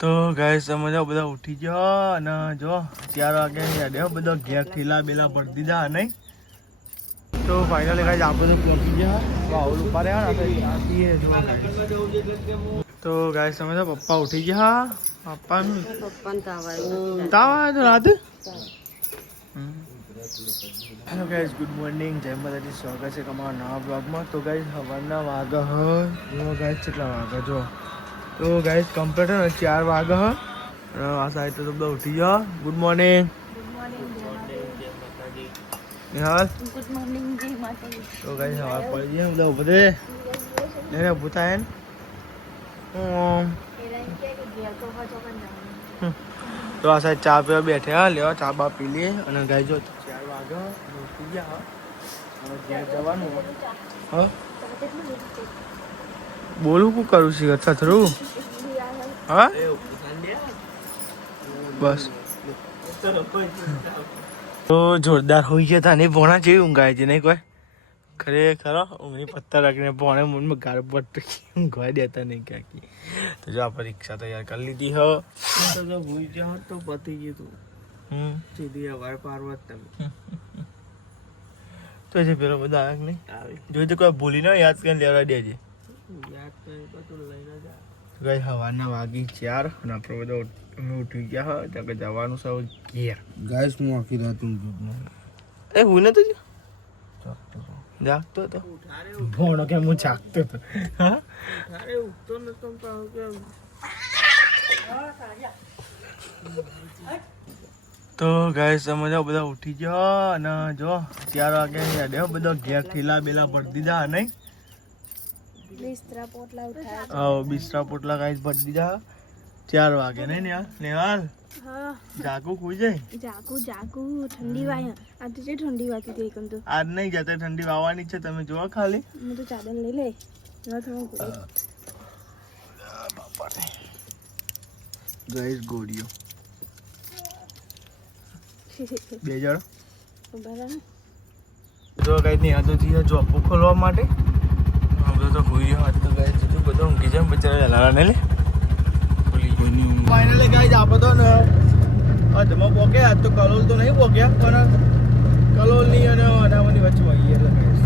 તો ગાઈસ અમે જો બધા ઉઠી ગયા અને જો 4 વાગે યાડ્યો બધો ઘેર ઠેલા બેલા ભરી દીધા નહીં. તો ફાઇનલી ગાઈસ આ બધું પહોંચી ગયા વાવલ ઉપર તો ગાઈસ અમે જો પપ્પા ઉઠી ગયા. પપ્પાનું તાવ આવ્યો તો રાતે. હેલો ગાઈસ, ગુડ મોર્નિંગ, જય માતાજી, સ્વાગત છે તમારા નવા બ્લોગમાં. તો ગાઈસ સવારના વાગા જો ગાઈસ કેટલા વાગા જો. તો ગાઈસ કમ્પ્લીટ ને 4 વાગે હ આ સાઈડ તો બધા ઉઠી જાઓ. Good morning. Nihal good morning, જય માતાજી. તો ગાઈસ સવાર પડી ગયા બધા ઉભા રે ને ઊભું થાય ને તો આ સાઈડ ચા પીવા બેઠા લેવા ચા બા પી લઈએ. અને ગાઈસ જો 4 વાગે ઉઠી ગયા હવે ઘેર જવાનું. હા બોલું શું કરું છું અથરું હા બસ. તો જોરદાર હોઈ છે તને ભોણા જેવી ઊંઘાય છે નહીં કોઈ ખરેખર ઊંઘની પત્તા રાખીને ભોણે મૂળમાં ગાળ પટ ઊંઘવા દેતા નહીં ક્યાંકી. તો જો આ પરીક્ષા તૈયાર કરી લીધી હ તો જો ભૂઈ જાઓ તો પતી ગયું તું સીધી અવાર પારવત તમે તો જે પેલો બધા આવે નહીં જોઈતો કોઈ ભૂલી ના યાદ કરીને લેવા દેજે. ગઈ હવાના વાગી 4 અને આપણે બધા અમે ઉઠી ગયા હતા કે જવાનું સૌ ઘેર. ગાઈસ હું આખી રાત એ હું નતો જાગતો હતો ભોણો કે હું જાગતો હતો. હા અરે ઉઠતો નતો તો ગાઈસ અમે જો બધા ઉઠી ગયા અને જો 4 વાગે યાડ્યો બધો ઘેર ઠેલા બેલા ભરી દીધા નહીં. બિસ્તરા પોટલા ગાઈસ ભરી દીધા 4 વાગે નહીં ને નેહાલ જાગુ ખુઈ જાય જાગુ ઠંડી વાય આ તો જે ઠંડી વાતી હતી એકમ તો આજ નહીં જતા ઠંડી વાવાની છે તમે જોવા ખાલી હું તો ચાદર લઈ લે ગાઈસ ગોળીઓ બે જણ જો ગાઈસ ની આદો થી જોબ ખોલવા માટે તો ખોઈ ગયો આજ તો ગાઈસ તું બધો ઊંઘી જાય બચારા લાલા ને લે ફાઇનલી ગાઈસ આ બધો ને અધમાં પોકે આજ તો કલોલ તો નહીં પોક્યા પણ કલોલની અને અનામની વચ્ચે હોય એટલે ગાઈસ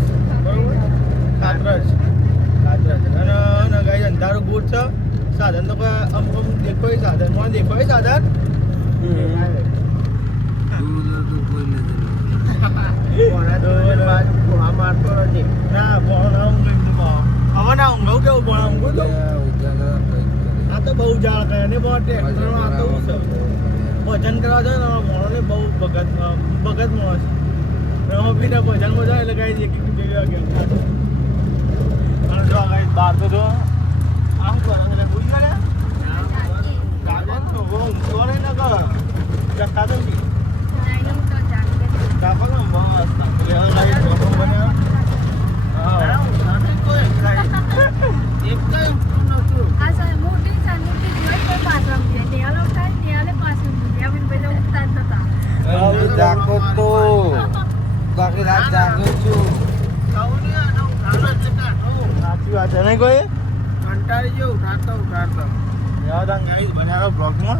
બરોબર કાતરજ અને ગાઈસ અંધારું બૂટ છે સાધન તો અમ દેખો સાધન માં દેખો સાધન મારતો નથી ના ભણા હવે ના ઊંઘ કેવું ભણા ઊંઘું તો આ તો બહુ જાળ કરે ને બહુ ટ્રેક્ટર આ તો ભજન કરવા જાય ને ભણો ને બહુ ભગત માણસ બીજા ભજનમાં જાય એટલે ગાઈ જેવી વાગે અને જો ગાઈ બાર તો જો આમ કરે એટલે ભૂલ કરે તો બહુ ઊંઘતો નહીં ને કર જતા તો નહીં કાપા ને બસ લેવા ગાઈ જોખમ બન્યા જાગો તો બાકી રાત જાગો છું સાચી વાત છે નહીં કોઈ કંટાળી ગયો ઉઠાડતા યાદ આ ગાઈસ બનાવ્યો બ્લોગમાં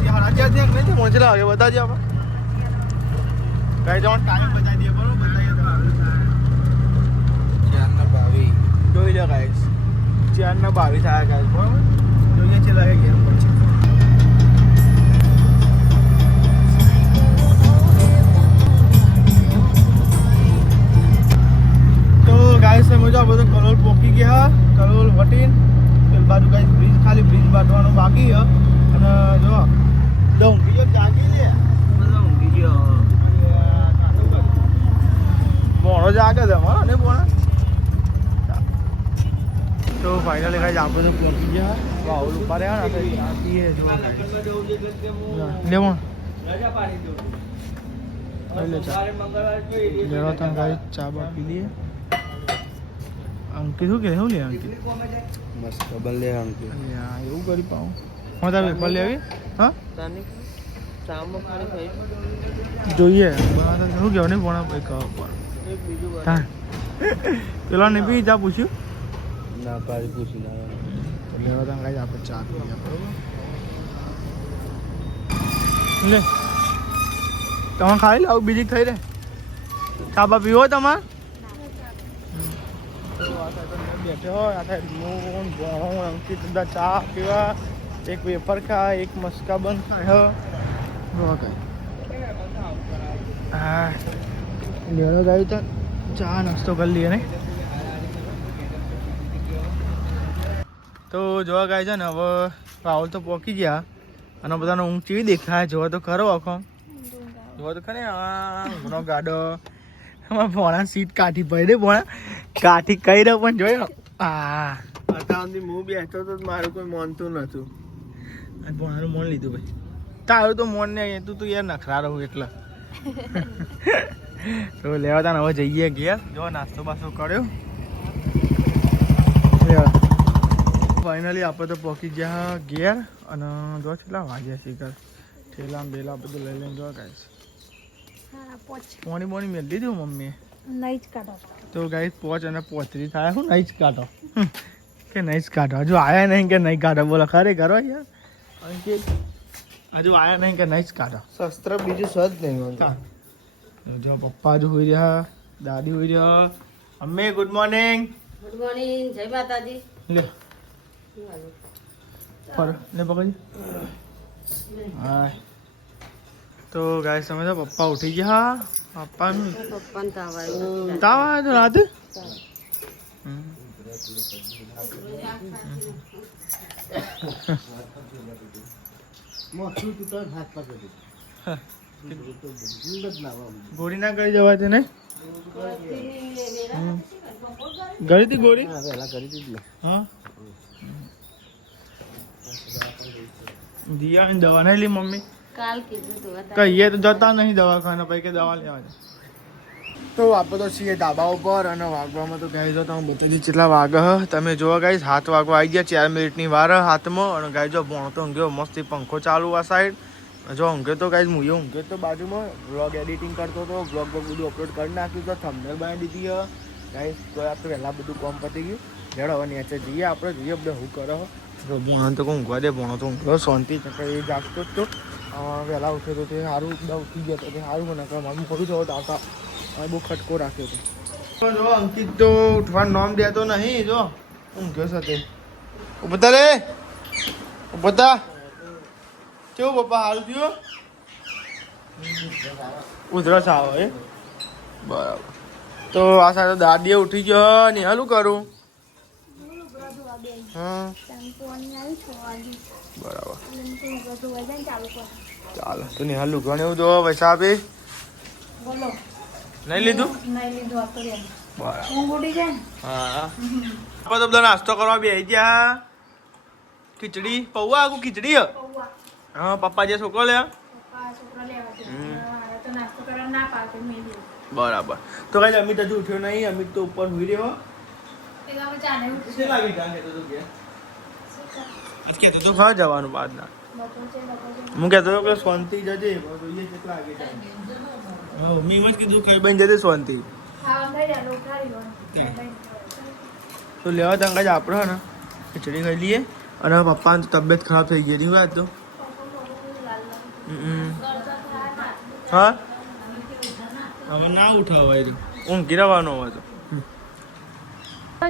કઈ હારાજી નહીં પહોંચેલા હવે બતાવજે આપણે ગાઈસ ટાઈમ બતાવી દઈએ બરોબર બતાવીએ તો 4:22 જોઈ લો ગાઈસ 4:22 થયા ગાઈસ બરોબર જોઈએ છે લાગે ગેમ પછી તો ગાઈસ સમજો આ બધું કલોલ પોકી ગયા કલોલ વટીન પેલ બાજુ ગાઈસ બ્રિજ ખાલી બ્રિજ બાંધવાનું બાકી છે અને જો ઊંઘી ગયો જાગી લે બધા ઊંઘી ગયો મોણો જાગે છે અમારો ને મોણા. તો ફાઇનલી ગાઈસ આ બધું પહોંચી ગયા વાવલ ઉપર આવ્યા ને આતીએ જો લે મોણ લે ચા લેવા તા ગાઈસ ચા બા પી લઈએ. અંકિત શું કે શું લે અંકિત મસ્ત ખબર લે અંકિત એવું કરી પાઉં હું તારે પેપર લેવી હા જોઈએ શું કહેવું નહીં પણ ભાઈ ખબર હા પેલા ને બી જા પૂછ્યું ના પાડી પૂછી ના લેવા તા ગાઈસ આપણે ચા પીએ બરોબર લે તમે ખાઈ લો બીજી થઈ રે ચા બા પીવો તમારે બેઠે હોય આ મૂન ભણો અંકિત બધા ચા પીવા એક વેફર ખાય એક મસ્કા બન ખાય હા કઈ હા લેવાનો ગાઈ તો ચા નાસ્તો કરી લઈએ ને તો જોવા ગાય છે ને હવે રાહુલ તો પહોંચી ગયા અને બધાનો ઊંઘ ચીવી દેખાય જોવા તો ખરો આખો જોવા તો ખરે ઘણો ગાડો ભોણા સીટ કાઠી પડી રે ભોણા કાઠી કઈ રહ્યો પણ જોયો હા અત્યાર સુધી હું બેઠો તો મારું કોઈ માનતું નતું ભોણાનું મોન લીધું ભાઈ તારું તો મોન ને તું તો યાર નખરા રહું એટલે તો લેવા તા હવે જઈએ ગયા જો નાસ્તો બાસ્તો કર્યો ફાઇનલી આપણે તો પહોંચી ગયા ઘેર અને જો કેટલા વાગ્યા શીખર ઠેલા બેલા બધું લઈ લઈને જો ગાઈસ પોણી બોણી મેળ દીધું મમ્મીએ નહીં જ કાઢો તો ગાઈસ પોચ અને પોચરી થાય હું નહીં જ કાઢો કે નહીં જ કાઢો હજુ આયા નહીં કે નહીં કાઢો બોલો ખરેખર યાર અંકિત હજુ આયા નહીં કે નહીં જ કાઢો શસ્ત્ર બીજું સજ નહીં જો પપ્પા જ હોઈ રહ્યા દાદી હોઈ રહ્યા અમ્મી ગુડ મોર્નિંગ ગુડ મોર્નિંગ જય માતાજી લે પર લે પકડી હા તો ગાઈસ તમે તો પપ્પા ઉઠી ગયા પપ્પાનું પપ્પાને તાવ આવ્યો તાવ આવ્યો તો રાતે ગોળી ના કરી જવા છે ને ગળી હતી ગોળી પહેલા કરી દીધી હા દિયા દવા નહીં લી મમ્મી કાલ કીધું તું કહીએ તો જતા નહીં દવાખાના પછી કે દવા લેવા જાય તો આપણે તો છીએ ધાબા ઉપર અને વાગવામાં તો ગાય જો તમે બતાવી કેટલા વાગે તમે જોવા ગાઈસ 7 વાગવા આવી ગયા 4 મિનિટની વાર હાથમાં અને ગાય જો ભણો તો ઊંઘ્યો મસ્તી પંખો ચાલુ આ સાઈડ જો ઊંઘ્યો તો ગાઈસ હું ઊંઘ્યો તો બાજુમાં વ્લોગ એડિટિંગ કરતો હતો વ્લોગ બધું અપલોડ કરી નાખ્યું તો થંબનેલ બનાવી દીધી ગાઈસ તો આપણે પહેલાં બધું કામ પતી ગયું લેડો હવે નીચે જઈએ આપણે જોઈએ બધે શું કરો તો ભણો તો ઊંઘવા દે ભણો તો ઊંઘ્યો શાંતિ એ જાગતો જ તો વહેલા ઉઠ્યો તો તે સારું બધા ઉઠી ગયો તો તે સારું મને મારું ખોટું જવો આવતા બહુ ખટકો રાખ્યો હતો જો અંકિત તો ઉઠવાનું નામ દેતો નહીં જો ઊંઘ્યો સાથે ઉભતા રે ઉભતા કેવું પપ્પા હારું થયું ઉધરસ આવે બરાબર તો આ સાથે દાદીએ ઉઠી ગયો ને હાલું કરું હા બરાબર ચાલો તો નિહાલ લુગડો એવું જો પૈસા આપી બોલો નહીં લીધું નહીં લીધું આ તો બરાબર ઊંઘ ઉડી જાય હા આપણે તો બધા નાસ્તો કરવા બેસી ગયા ખીચડી પૌવા આખું ખીચડી પૌવા હા પપ્પા જે છોકરો લે પપ્પા છોકરા લેવા છે તો નાસ્તો કરવા ના પાડે મેં લીધું બરાબર તો કઈ અમિત હજુ ઉઠ્યો નહીં અમિત તો ઉપર સુઈ રહ્યો પેલા અમે ચાલે કેટલી લાગી જાણ કહેતો તો કે આજ કહેતો તો ખરા જવાનું બાદના હું કહેતો હતો કે શાંતિ જજે જોઈએ કેટલા વાગે જાય હા મેં એમ જ કીધું કઈ બની જજે શાંતિ ખાવા થઈ જાય ઉઠાડી લો તો લેવા તંગ જ આપણે ને ખીચડી ખાઈ લઈએ અને પપ્પાની તબિયત ખરાબ થઈ ગઈ હતી વાત તો હા હવે ના ઉઠાવાય ઊંઘી રહેવાનો હવે તો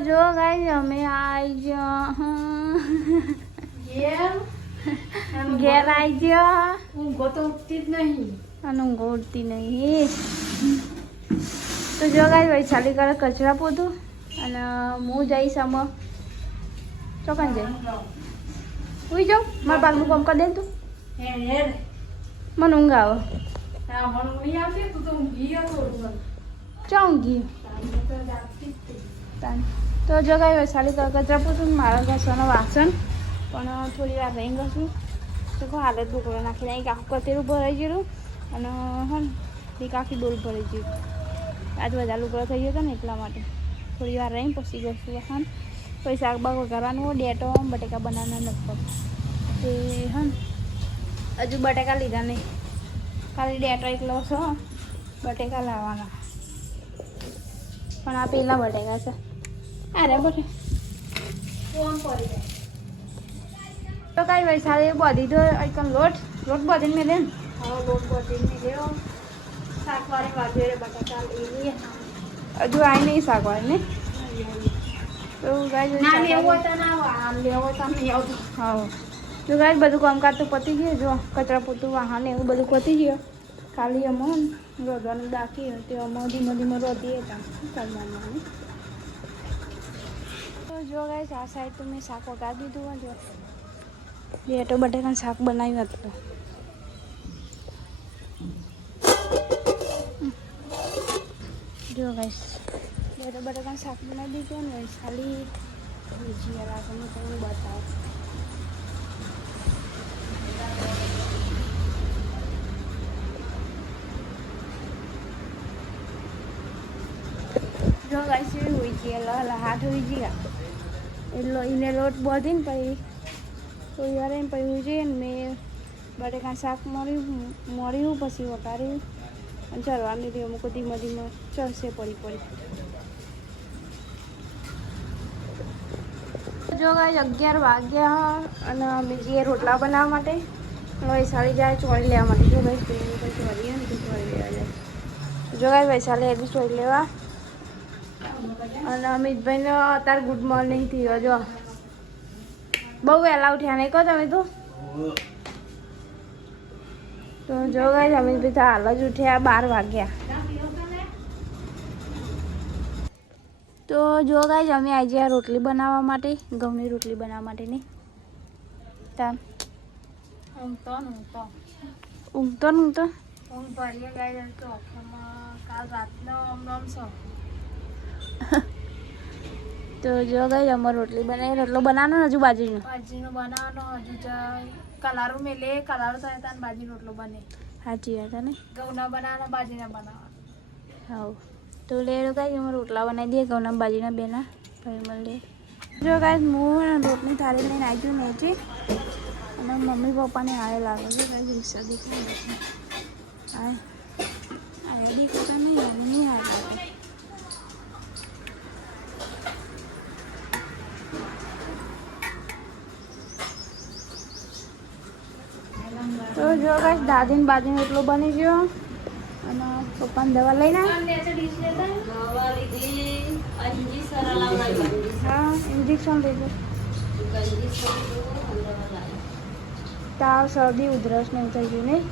જો ગાઈસ અમે આવી ઘેર આવી ગયા ઊંઘો તો ઉઠતી જ નહીં અને ઊંઘો ઉઠતી નહીં તો જો ગાઈસ વૈશાલી કરે કચરા પોતું અને હું જઈશ આમાં ચોકન જઈ ઉઈ જાઉં મારા બાગનું કામ કરી દે તું મને ઊંઘ આવે ચો ઊંઘી તો જો કાંઈ વૈશાલી કચરા પૂછું મારા ઘસવાનો વાસણ પણ થોડી વાર રહી ઘસું તો કહો હાલત બુકડો નાખીને એક આખું કતેરું ભરાઈ ગયેલું અને હં એક આખી ડોલ ભરાઈ ગયું આજે બધા લુકડો થઈ ગયો હતો ને એટલા માટે થોડી વાર રહીને પછી ઘસું વાસણ પછી શાક બાગ વઘારવાનું હોય ડેટો બટેકા બનાવવાના લગભગ તે હં હજુ બટેકા લીધા નહીં ખાલી ડેટો એકલો છો બટેકા લાવવાના પણ આ પેલા બટેકા છે અરે બટે ફોન પડી જાય તો કાંઈ વૈશાળી બધી તો એકદમ લોટ બધીને મેં લે ને હવે લોટ બધીને મેં લેવો શાકવાળી વાજે બટાકા લઈએ હજુ આવી નહીં શાકવાળી ને તો ગાય ના લેવો તો ના આમ લેવો તો નહીં આવતું હા તો ગાય બધું કામકાજ તો પતી ગયું જો કચરા પોતું વાહન એવું બધું પતી ગયું ખાલી અમો રોધવાનું બાકી તે અમો ધીમે રોધીએ કરવાનું તો જો ગાય આ સાઈડ તો મેં શાક વગાડી દીધું જો બેટો બટેકાનું શાક બનાવ્યું હતું જો ગાઈસ બેટો બટેકાનું શાક બનાવી દીધું ને ખાલી ભજીયા લાગવાનું તમને બતાવો જો ગાઈસ એ હોય છે હાથ હોય છે એટલે એને લોટ બાંધીને પછી તો યાર એમ પછી છે ને મેં બટેકાનું શાક મળ્યું પછી વઘાર્યું અને ચરવા દીધી અમુક ધીમે ચડશે પડી જો ગાય 11 વાગ્યા અને અમે જઈએ રોટલા બનાવવા માટે વૈશાળી જાય ચોળી લેવા માટે જો ગાય ચોળી ને ચોળી લેવા જાય જો ગાય વૈશાળી એ બી ચોળી લેવા અને અમિતભાઈને અત્યારે ગુડ મોર્નિંગ થયો જો બહુ વહેલા ઉઠ્યા નહીં કહો તમે તો જો ગાય અમિતભાઈ તો હાલ જ ઉઠ્યા 12 વાગ્યા તો જો ગાય અમે આજે આ રોટલી બનાવવા માટે ઘઉંની રોટલી બનાવવા માટે નહીં તાર ઊંઘતો ગાય તો કાલ રાતનો તો જો ગઈ અમારે રોટલી બનાવી રોટલો બનાવવાનો હજુ બાજરીનો બનાવવાનો હજુ કલારું મેલે કલારું થાય તાન બાજરી રોટલો બને સાચી વાત ને ઘઉંના બનાવવાના બાજરીના બનાવવાના હા તો લે ગાય અમારે રોટલા બનાવી દઈએ ઘઉંના બાજરીના બેના ભાઈ મળીએ જો ગાય હું રોટની થાળી લઈને આવી ગયું નીચે અને મમ્મી પપ્પાને હારે લાગે છે ગાય રિક્ષા દેખાય હા આઈડી કરતા નહીં હાર લાગે તો જો ગાઈસ દાદીને બાજરીનો રોટલો બની ગયો અને પપ્પાને દવા લઈને હા ઇન્જેક્શન લીધું તાવ શરદી ઉધરસ ને એવું થઈ ગયું નહીં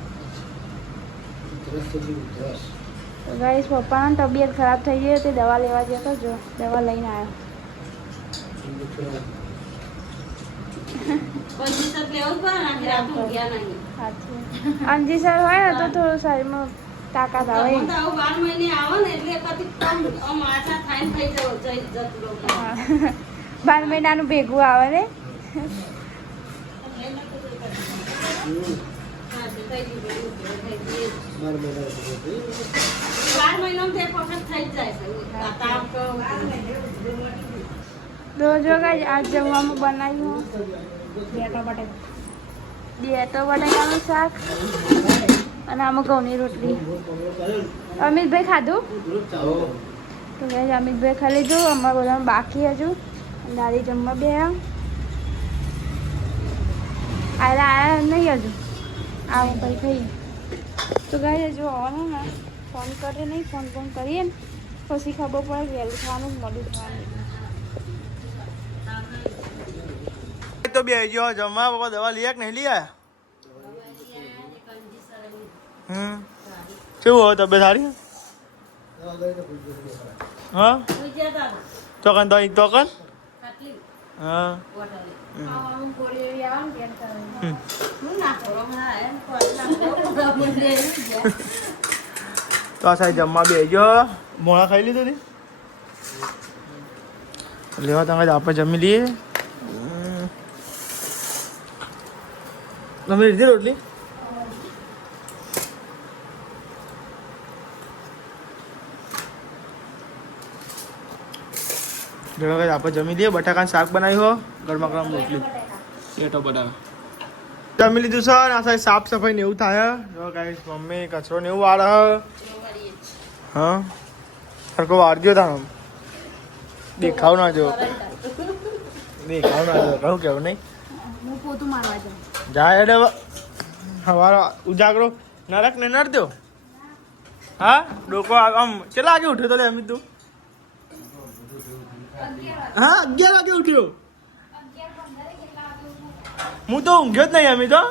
તો ગાઈસ પપ્પાની તબિયત ખરાબ થઈ ગઈ તે દવા લેવા જતો જો દવા લઈને આવ્યો અંજીસર હોય ને તો થોડું શરીરમાં તાકાત આવે 12 મહિને આવો ને એટલે કદી કમ આછા થાઈને થઈ જતો 12 મહિનાનું ભેગું આવે ને તો જો ગાય આજ જમવામાં બનાવ્યું બેટો બટાકાનું શાક અને આમાં ઘઉંની રોટલી અમિતભાઈ ખાધું તો ગાય અમિતભાઈ ખાઈ લીધું અમારે બધામાં બાકી હજુ દાદી જમવા બે આયા નહીં હજુ આવું ભાઈ ખાઈએ તો ગાય હજુ આવવાનું ને ફોન કરે નહીં ફોન કરીએ ને પછી ખબર પડે વહેલું થવાનું મોડું થવાનું તો બે જો જમવા બાપા દવા લઈ નહીં લઈ આયા કેવું હોય તબિયત સારી હા ચોકન તો હા તો આ સાહેબ જમવા બેજો મોડા ખાઈ લીધું ને લેવા તમે આપણે જમી લઈએ તમે લીધી રોટલી આપણે જમી લઈએ બટાકાનું શાક બનાવ્યું ગરમા ગરમ રોટલી બેટો બટાકા જમી લીધું સર આ સાહેબ સાફ સફાઈ ને એવું થાય ગાઈસ મમ્મી કચરો ને એવું વાળે હા સરખો વારજો તારો દેખાવ ના જો કહું કેવું નહીં હું પોતું મારવા જાઉં. જાય એટલે સવારે ઉજાગરો નરક ને નર દો. હા ડોકો આમ કેટલા વાગે ઉઠ્યો તો લે અમિત તું? હા 11 વાગે ઉઠ્યો. હું તો ઊંઘ્યો જ નહીં અમિત તો.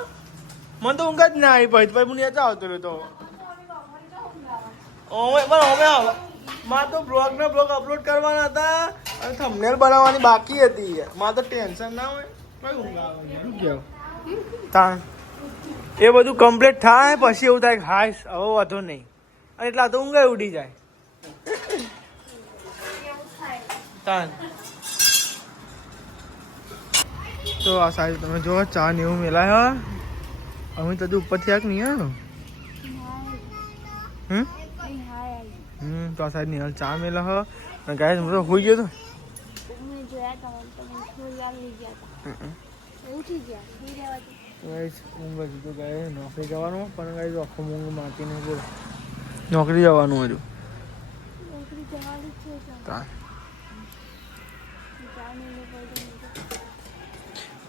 મને તો ઊંઘ જ ના આવી પછી હું નેચા આવતો રહ્યો તો. મારે તો બ્લોગ અપલોડ કરવાના હતા અને થંબનેલ બનાવવાની બાકી હતી. મારે તો ટેન્શન ના હોય કઈ ઊંઘ આવે શું કેવું તાણ એ બધું કમ્પ્લીટ થાય પછી એવું થાય કે હાય હવે વાંધો નહીં અને એટલા તો ઊંઘ ઉડી જાય. તાણ તો આ સાહેબ તમે જો ચા ને એવું મેલાય અમે તો ઉપરથી આગ નહીં આવ્યો. તો આ સાઈડ ની ચા મેલા હ અને ગાય હું તો હોઈ ગયો તો. નોકરી જવાનું પણ ગાય આખો ઊંઘ મારતી નહીં બોલો. નોકરી જવાનું હજુ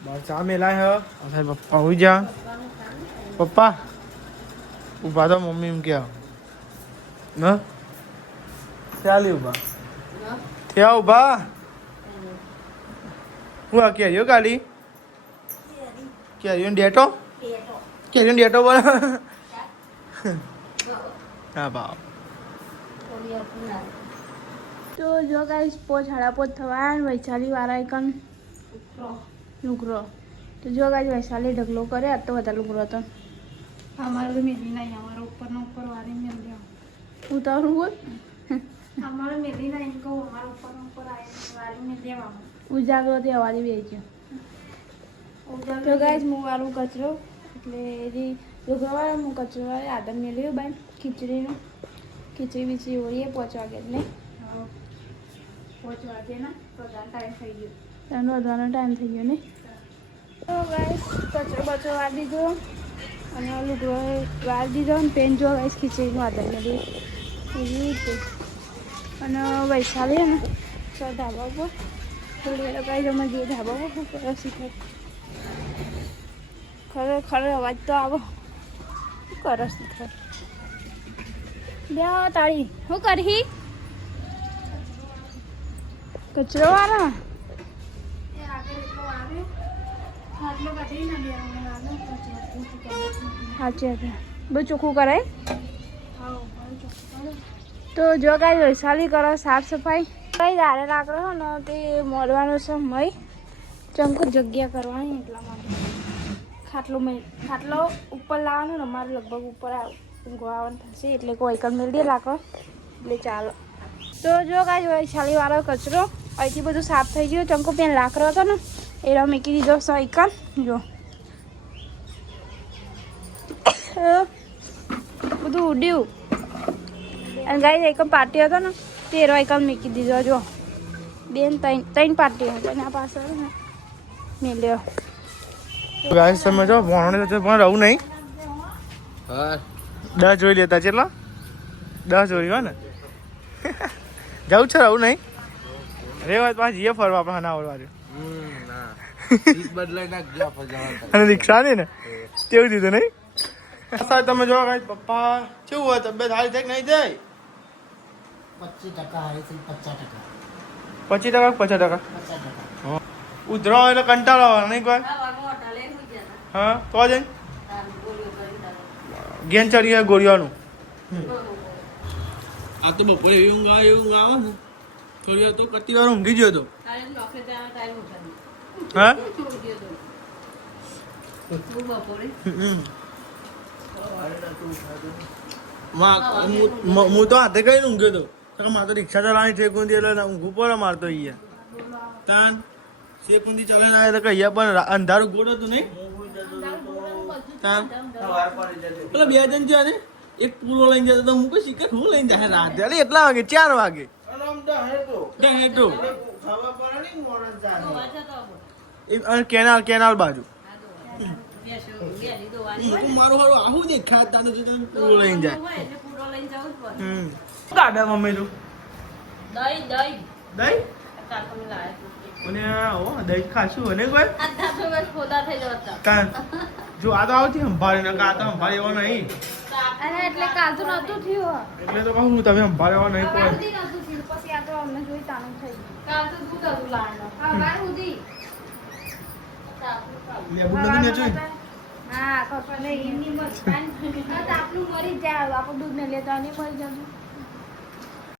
બાર ચા મેલાય હ. સાહેબ પપ્પા હોઈ જા. પપ્પા ઉભા તો મમ્મી એમ કે ન ચાલી ઉભા થયા ઉભા. હું આ કેરીઓ કાઢી કેરીઓ ડેટો કેરીઓ ડેટો બોલ. હા ભાવ તો જો ગાઈસ 5:30 થવા વૈશાલી વાળા એકન લુગરો. તો જો ગાઈસ વૈશાલી ઢગલો કરે આ તો વધારે લુગરો હતો. અમારે તો મેલી નહીં, અમારે ઉપરનો ઉપર વાળી મેલી. ઉતારું બોલ અમારે મેલી નહીં કહું, અમારે ઉપરનો ઉપર વાળી મેં દેવામાં. ઉજાગરો તે અવાજે બેસી તો ગાઈસ હું વાળું કચરો એટલે એ લુગરોવાળા હું કચરો વાળે આદમ મેળવ્યું બાય ખીચડીનું. ખીચડી બીચડી ઓળીએ 5 વાગે એટલે 5 વાગે ના પ્રધાન ટાઈમ થઈ ગયો. એનો વધવાનો ટાઈમ થઈ ગયો ને. તો ગાઈસ કચરો બચરો વાળી દીધો અને લુગડો વાળી દીધો અને પેન જો ગાઈસ ખીચડીનું આદમ મેળવ્યું એવી રીતે. અને વૈશાલી હે ને તો ધાબા ઉપર થોડી ગાઈસ અમે જે ધાબા ઉપર કરો શીખે ખરે અવાજ તો આવો શું કરો શીખે બે તાળી શું કરી કચરો વાળા સાચી વાત બહુ ચોખ્ખું કરાય. તો જો કાંઈ વૈશાલી કરો સાફ સફાઈ કઈ દારે લાકડો હોય ને તે મોડવાનો સમય ચમક જગ્યા કરવાની એટલા માટે ખાટલો ઉપર લાવવાનો ને અમારે લગભગ ઉપર ઊંઘવાનું થશે એટલે કોઈ એકલ મેળ દે લાકડો એટલે ચાલો. તો જો કાંઈ વૈશાલી વાળો કચરો અહીંથી બધું સાફ થઈ ગયું. ચમકો પેન લાકડો હતો ને એ મૂકી દીધો સાયકલ જો બધું ઉડ્યું. અને ગાઈ એક પાર્ટી હતો ને તેરો એકમ મૂકી દીધો જો બેન ત્રણ પાર્ટી હતી આ પાછળ ને મેલ્યો. ગાઈસ તમે જો ભણોને તો પણ રહું નહીં. હા 10 જોઈ લેતા કેટલા 10 જોઈ હોય ને જવું છે રહું નહીં રે વાત પાછ જઈએ ફરવા આપણે હનાવર વાળું અને રિક્ષા નહીં ને તેવું દીધું નહીં. સાહેબ તમે જો ગાઈસ પપ્પા કેવું હોય તબિયત હારી થાય નહીં જાય 25% ઉધરો એટલે કંટાળો આવે નહીં કોઈ. હા તો જઈને ગેન ચડી ગયા ગોળીઓનું. આ તો બપોરે એવી ઊંઘ આવે ને થોડી વાર તો કતી વાર ઊંઘી ગયો હતો. હા હું તો હાથે કઈ ઊંઘ્યો હતો મારે તો રિક્ષા ચલાવવાની ઠેકુંદી એટલે ઊંઘું પડે મારતો અહીંયા તાન શેકુંદી ચલાવીને આવે તો કહીએ પણ અંધારું ગોળ હતું નહીં. પેલા 2 જણ છે ને એક પૂરો લઈને જતો હું કોઈ શીખર હું લઈને જાય રાતે એટલે એટલા વાગે 4 વાગે કેનાલ બાજુ મારું હારું આવું દેખાતા નથી પૂરો લઈને જાય. ગાડા મમ્મી તું દહીં અને ઓ દહીં ખાશું અને કોઈ આ ધાબે બસ ખોદા થઈ જતા કાન જો આ તો આવતી સંભાળે ને આ તો સંભાળે એવો નહીં અને એટલે કાલ તો નહોતું થયું એટલે તો કહું તમે સંભાળે એવો નહીં કોઈ સુધી નહોતું થયું પછી આ તો અમને જોઈ તાનું થઈ ગયું કાલ તો દૂધ હતું લાવવાનું સવાર સુધી લેબુ નથી નેચું હા ખબર નહીં એમની મસ્ત આપણું મરી જ જાય આપણું દૂધ ને લેતા નહીં મરી જતું